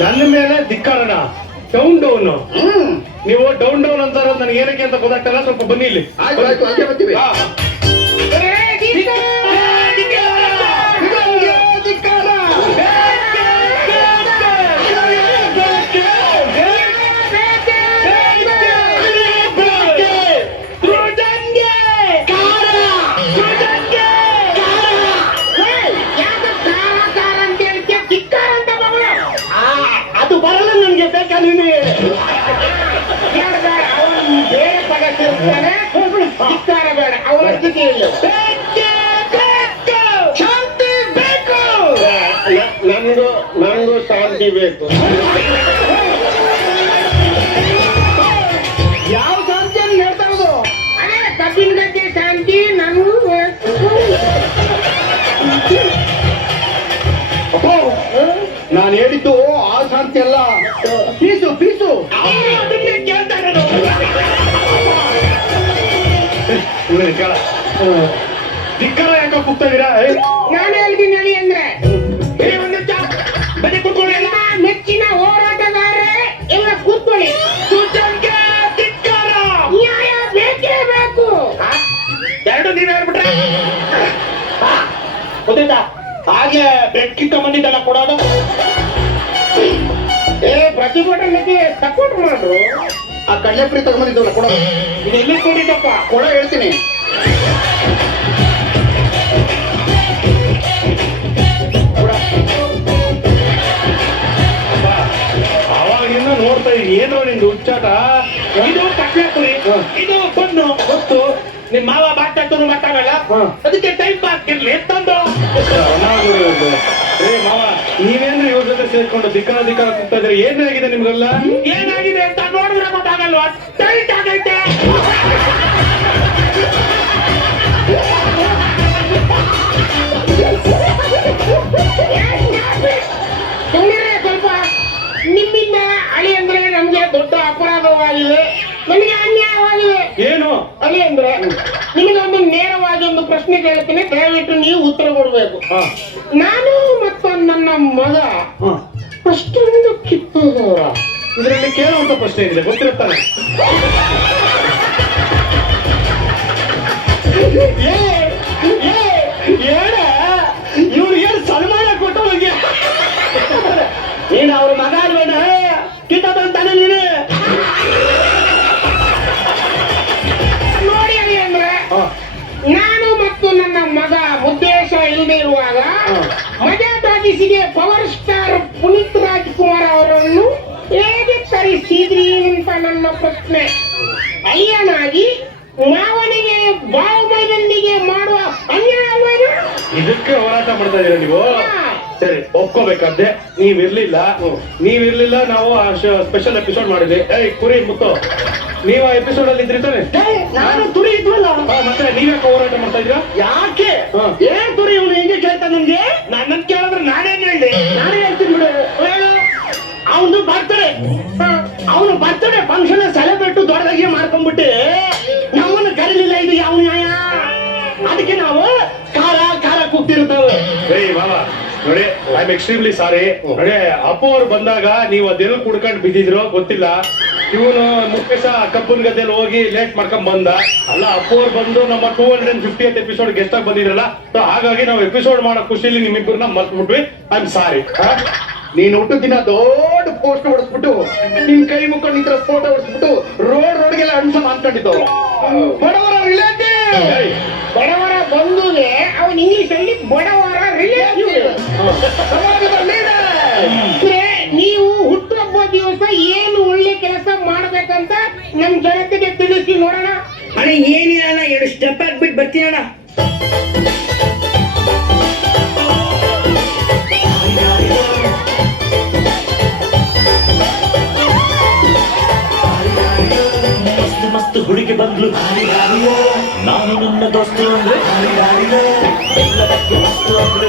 ನನ್ನ ಮೇಲೆ ಧಿಕ್ಕಾರಣ. ಡೌನ್ ನೀವು ಡೌನ್ ಅಂತಾರ ನನಗೆ ಏನಕ್ಕೆ ಅಂತ ಗೊತ್ತಾಗ್ತಲ್ಲ. ಸ್ವಲ್ಪ ಬನ್ನಿ ಇಲ್ಲಿ. ಆಯ್ತು ಹಾಗೆ ಬರ್ತೀವಿ. ಅದು ಬರಲ್ಲ ನನ್ಗೆ ಬೇಕಾ ನೀನು ಬೇರೆ ಪಡಿಸ್ತಾನೆ. ಧಿಕ್ಕಾರ ಬೇಡ, ಅವನ ಸ್ಥಿತಿ ಇಲ್ಲ. ಶಾಂತಿ ಬೇಕು. ನನಗೂ ಶಾಂತಿ ಬೇಕು. ಯಾವ ಶಾಂತಿ ಅಂತ ಹೇಳ್ತಾ ಇರೋದು? ಅದೇ ಕಬ್ಬಿನ ಗದ್ದೆ ಶಾಂತಿ ನನಗೂ ಬೇಕು. ನಾನು ಹೇಳಿದ್ದು ಆ ಶಾಂತಿ ಅಲ್ಲ, ಪೀಸು ಪೀಸು. ಕೇಳ್ತಾ ಇರೋದು ಕೇಳ. ಧಿಕ್ಕಾರ ಯಾಕೆ ಕೂಗ್ತಾ ಇದೀರಾ? ನಾನು ಹೇಳ್ತೀನಿ ಹೇಳಿ ಅಂದ್ರೆ ಬನ್ನಿ ಕೂತ್ಕೊಳ್ಳಿ. ಎಲ್ಲ ಮೆಚ್ಚಿನ ಹೋರಾಟಗಾರರೇ ಎಲ್ಲ ಕೂತ್ಕೊಳ್ಳಿ. ನ್ಯಾಯ ಬೇಕೇ ಬೇಕು. ಎರಡು ನೀವ್ ಹೇಳ್ಬಿಟ್ರೆ ಗೊತ್ತಿದ್ದ ಹಾಗೆ ಬ್ರೆಡ್ ಕಿಕ್ಕ ಬಂದಿದ್ದಲ್ಲ ಕೊಡೋದು. ಪ್ರತಿಭಟನೆಗೆ ಸಪೋರ್ಟ್ ಮಾಡ್ರು. ಆ ಕಡ್ಲೆಪುರಿ ತಗೊಂಡಿದ್ದಲ್ಲ ಕೊಡ. ಇದು ಎಲ್ಲಿ ಕೊಟ್ಟಿದ್ದಪ್ಪ? ಕೊಡ ಹೇಳ್ತೀನಿ. ಅವಾಗಿಂದ ನೋಡ್ತಾ ಇದೀನಿ. ಏನೋ ನಿಂದು ಹುಚ್ಚಾಟ. ಇದು ಕಡ್ಲೆಪುರಿ, ಇದು ಬನ್ನು. ಗೊತ್ತು ನಿಮ್ ಮಾವ ಬಾಟಾಕ್ತನು ಮಾತಾಡಲ್ಲ, ಅದಕ್ಕೆ ಟೈಮ್ ಪಾಸ್ ಇರ್ಲಿ ತಂದು. ಏ ಮಾವ, ನೀವೇನ್ರಿ ಇವ್ರ ಜೊತೆ ಸೇರ್ಕೊಂಡು ಧಿಕ್ಕಾರ ಕೂಗ್ತಾ ಇದ್ರಿ? ಏನಾಗಿದೆ ನಿಮ್ಗೆಲ್ಲ? ಏನಾಗಿದೆ ಅಂತ ನೋಡಿದ್ರೆ ಗೊತ್ತಾಗಲ್ವಾ? ಟೈಟ್ ಆಗೈತೆ. ಸ್ವಲ್ಪ ನಿಮ್ಮಿಂದ ಅಳಿ ಅಂದ್ರೆ ನಮ್ಗೆ ದೊಡ್ಡ ಅಪರಾಧವಾಗಿದೆ, ನನಗೆ ಅನ್ಯಾಯವಾಗಿದೆ. ಏನು ಅಳಿ ಅಂದ್ರೆ ನಿಮಗೆ ಒಂದು ನೇರವಾಗಿ ಒಂದು ಪ್ರಶ್ನೆ ಕೇಳ್ತೀನಿ, ದಯವಿಟ್ಟು ನೀವು ಉತ್ತರ ಕೊಡ್ಬೇಕು. ನಾನು ಮತ್ತು ನನ್ನ ಮಗ ಅಷ್ಟೊಂದು ಕಿತ್ತೋದವರ? ಇದರಲ್ಲಿ ಕೇಳುವಂತ ಪ್ರಶ್ನೆ ಏನಿದೆ ಗೊತ್ತಿರುತ್ತಾನೆ? ಇವ್ರು ಏನು ಸನ್ಮಾನ ಕೊಟ್ಟು ಹೋಗಿ ನೀನು ಅವ್ರ ಮಗ ಅಲ್ವೇನ ಕಿತ್ತದಂತಾನೆ ನೀನು ನೋಡಿ. ಅಲ್ಲಿ ಅಂದ್ರೆ ನಾನು ಮತ್ತು ನನ್ನ ಮಗ ಉದ್ದೇಶ ಇಲ್ಲದೆ ಇರುವಾಗ ಮಜಾ ಟಾಕೀಸಿಗೆ ಪವರ್ ಸ್ಟಾರ್ ಪುನೀತ್ ರಾಜ್ಕುಮಾರ್ ಅವರನ್ನು ಹೇಗೆ ತರಿಸಿದ್ರಿ ಅಂತ ನನ್ನ ಪ್ರಶ್ನೆ. ಅಯ್ಯನಾಗಿ ಮಾವನಿಗೆ ಬಾವಮೈದೊಂದಿಗೆ ಮಾಡುವ ಅನ್ಯಾಯ ಅಲ್ವೇನು? ಇದಕ್ಕೆ ಹೋರಾಟ ಮಾಡ್ತಾ ಇದೀರ ನೀವು? ಸರಿ, ಒಪ್ಕೋಬೇಕಾದ್ದೆ. ನೀವಿರ್ಲಿಲ್ಲ ನಾವು ಸ್ಪೆಷಲ್ ಎಪಿಸೋಡ್ ಮಾಡಿದ್ವಿ. ಕುರಿ ಮುತ್ತು, ನೀವು ಆ ಎಪಿಸೋಡ್ ಅಲ್ಲಿ ಇದ್ರಿ ತಾನೆ? ನಾನು ತುರಿ ಇದ್ವಲ್ಲ, ಮತ್ತೆ ನೀವ್ಯಾಕೆ ಹೋರಾಟ ಮಾಡ್ತಾ ಇದ್ರ? ಯಾಕೆ ಏನ್ ತುರಿ ಇವನು ಹೆಂಗೆ ಕೇಳ್ತಾ ನನ್ಗೆ? ನನ್ನ ಕೇಳಿದ್ರೆ ನಾನೇನ್ ಹೇಳಿ? ನಾನೇ ಹೇಳ್ತೀನಿ ಬಿಡು. ಹೇಳು. ಅವನು ಬರ್ತಡೆ ಫಂಕ್ಷನ್ ಸೆಲೆಬ್ರೇಟ್ ದೊಡ್ಡದಾಗಿ ಮಾಡ್ಕೊಂಡ್ಬಿಟ್ಟು ನಮ್ಮನ್ನು ಕರೀಲಿಲ್ಲ. ಇದು ಯಾವ ನ್ಯಾಯ? ಅದಕ್ಕೆ ನಾವು ಖಾರ ಖಾರ ಕೂಗ್ತಿರ್ತೇವೆ. ಬಾಬಾ ನೋಡಿ, ಐ ಆಮ್ ಎಕ್ಸ್ಟ್ರೀಮ್ಲಿ ಸಾರಿ. ನೋಡಿ, ಅಪ್ಪು ಅವ್ರು ಬಂದಾಗ ನೀವು ಅದೆಲ್ಲ ಕುಡ್ಕೊಂಡು ಬಿದ್ದಿದ್ರು ಗೊತ್ತಿಲ್ಲ. ಇವನು ಮುಖೇಶ ಕಬ್ಬನ್ ಗದ್ದೆಯಲ್ಲಿ ಹೋಗಿ ಲೇಟ್ ಮಾಡ್ಕೊಂಡ್ ಬಂದ. ಅಲ್ಲ, ಅಪ್ಪು ಅವ್ರು ಬಂದು ನಮ್ಮ 250th ಎಪಿಸೋಡ್ ಗೆಸ್ಟ್ ಆಗಿ ಬಂದಿದ್ರಲ್ಲ, ಹಾಗಾಗಿ ನಾವು ಎಪಿಸೋಡ್ ಮಾಡೋ ಖುಷಿಲಿ ನಿಮ್ಮಿಬ್ಬರನ್ನ ಮರ್ತ್ಬಿಟ್ವಿ. I am sorry. ನೀನ್ ಹುಟ್ಟು ದಿನ ದೊಡ್ಡ ಪೋಸ್ಟ್ ಹೊಡಿಸ್ಬಿಟ್ಟು ನಿನ್ ಕೈ ಮುಕ್ಕೊಂಡು ನಿಂತ ಫೋಟೋ ಹೊಡಿಸ್ಬಿಟ್ಟು ರೋಡ್ಗೆಲ್ಲ ಅನ್ಸಮ್ ಅನ್ಕೊಂಡಿದ್ದು. ಬಡವರ ರಿಲೇಟಿವ್, ಬಡವರ ಬಂಧುಗೆ ಅವನ್ ಇಂಗ್ಲಿಷ್ ಅಲ್ಲಿ ಬಡವರ ರಿಲೇಟಿವ್. ನೀವು ಹುಟ್ಟುಹಬ್ಬ ದಿವಸ ಏನು ಒಳ್ಳೆ ಕೆಲಸ ಮಾಡ್ಬೇಕಂತ ನಮ್ ಜನತೆಗೆ ತಿಳಿಸಿ ನೋಡೋಣ. ಅಣ್ಣ ಏನಿಲ್ಲ, 2 ಸ್ಟೆಪ್ ಹಾಕ್ಬಿಟ್ಟು ಬರ್ತೀನಿ ಅಣ್ಣ. ಮಸ್ತ್ ಹುಡುಗಿ ಬಂದ್ಲು, ನಾನು ನನ್ನ ದೋಸ್ತು ಅಂದ್ರೆ ಎಲ್ಲದಕ್ಕೆ ಮಸ್ತು ಅಂದ್ರು.